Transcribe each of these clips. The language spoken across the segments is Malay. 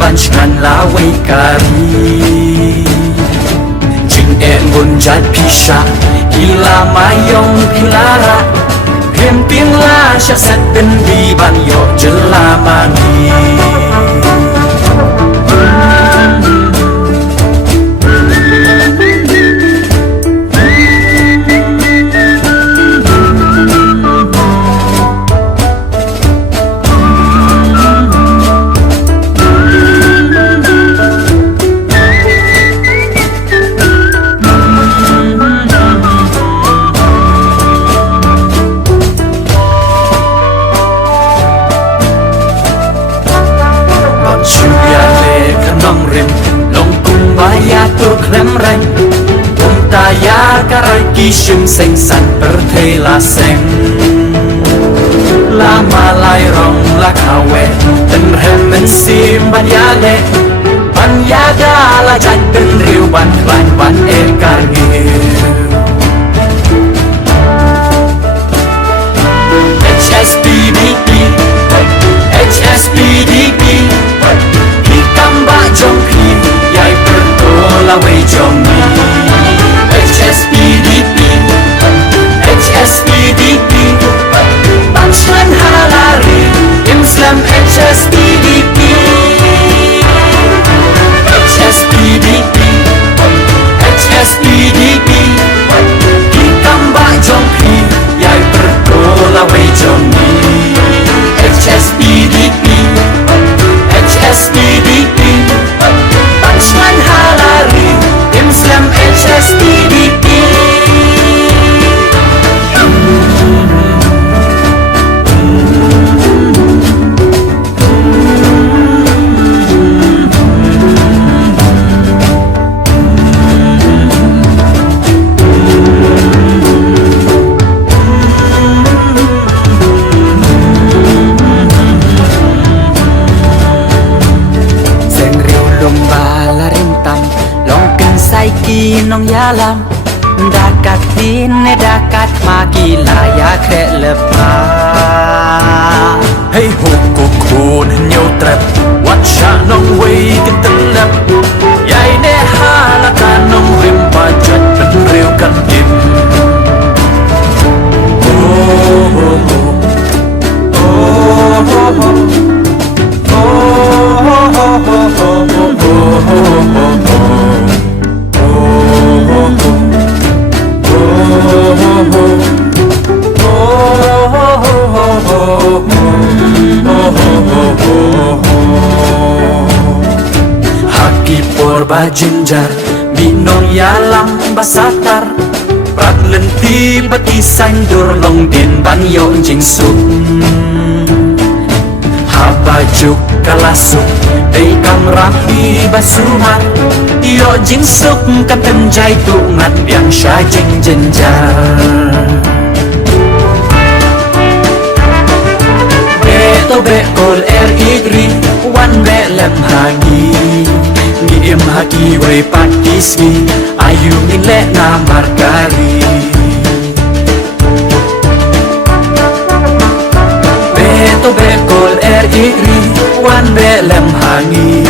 ban chan la wei kari jing en bun jat pisha hila mayong pilara hem ping la sha sat ben bi ban yo jela mani Ki shim seng san per thei la seng la malai rong la kawe ten hem men sim ban ya le ban ya da la jan ten riu ban ban ban e kar gi HSPDP HSPDP ki kamba jong pi yai per to la wei jong ni HSPDP HSPDP Banchan halari Islam HSPDP HSPDP HSPDP Kitamba jongki Yai bertola wei jongni HSPDP HSPDP Banchan halari Islam HSPDP nong yalam dakat din dakat magila ya kre lepa hey hoko kun nyo trap wat sha nong wei ketelap yai ne halaka nong rim pajat ben riu kan dim Bajinjar binong yalang basatar prat lenti bati sandur long din ban yo jing suk habajuk kalasuk dei kam rapi basuman yo jing suk kan tenjai tu ngat biang sha jing jenjar beto be kol igri wan be lem hagi Ngiem haki wei patiski ayu ngile na markari Beto bekol igri wan belem hangi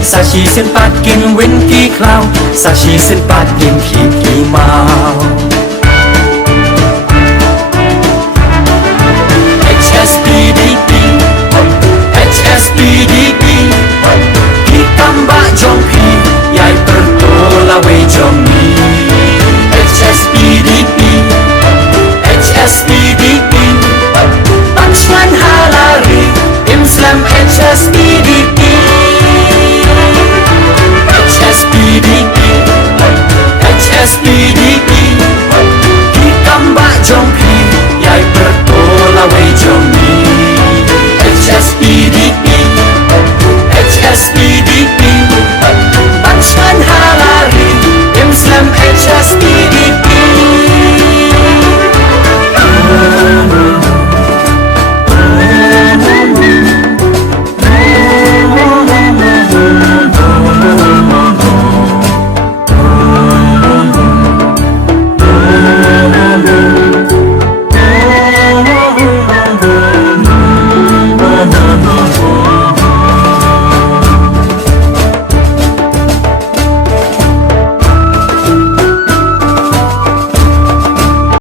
Sashi sen patkin win ki klau Sashi sen patkin ki mau